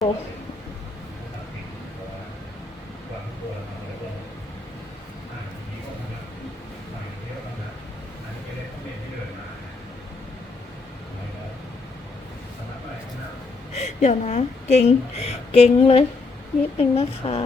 เดี๋ยวนะ เก่ง เก่งเลยนิดนึงนะคะ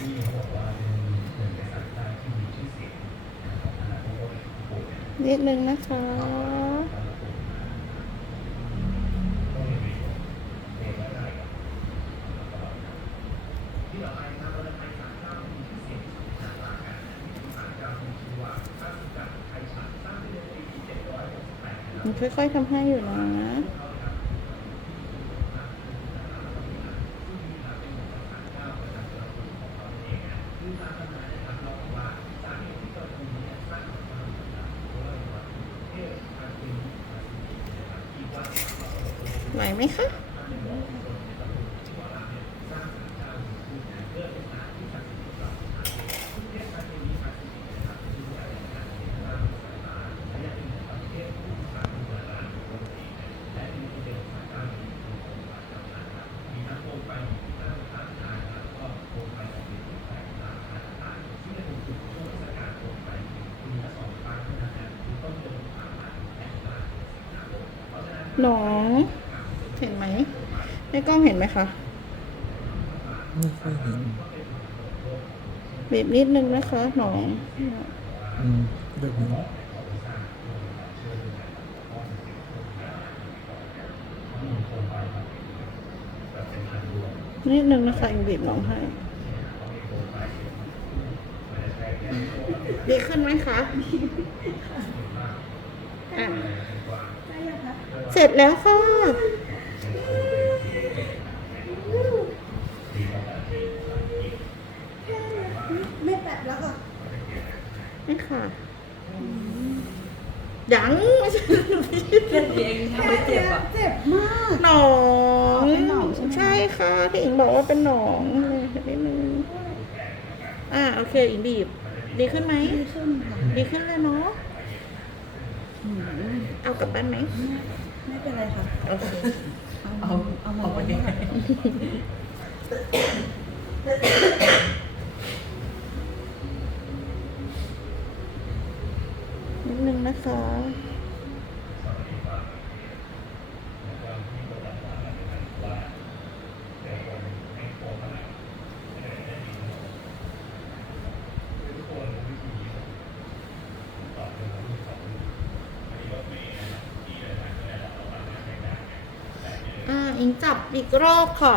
ที่นี่เขาบอกว่าเป็นหนึ่งในสัตว์ใต้ที่มีชื่อเสียงนะครับขณะที่เขาปลูกเนี่ยนิดนึงนะคะแล้วก็ปลูกมาก็ไม่มีเองก็ได้กับตลอดทางที่ต่อไปนะครับเราจะไปศาลเจ้าที่มีชื่อเสียงที่สุดในภาคกลางศาลเจ้าที่ชื่อว่าพระสุกัดไทยฉันสร้างในปี768นะครับมันค่อยๆทำให้อยู่นะ ไหวไหมคะหนอง เห็นไหมในกล้องเห็นไหมคะไม่ค่อยเห็นบีบนิดนึงนะคะหนองอืมเริ่มเห็นนิดนึงนะคะยังบีบหนองให้ดีขึ้นไหมคะอะเสร็จแล้วค่ะ ไม่แตะแล้วค่ะนี่ค่ะยังไม่ใช่เล่นเองทำไมเจ็บอะเจ็บมากหนองเป็นหนองใช่ไหมใช่ค่ะที่อิงบอกว่าเป็นหนองเลยนิดนึงอ่าโอเคอิงบีบ ดีขึ้นไหมดีขึ้นค่ะดีขึ้นเลยเนาะอืมเอากลับบ้านไหม ไม่เป็นไรค่ะ โอเค เอา เอามาไว้ค่ะนิดนึงนะคะ อิงจับอีกรอบค่ะ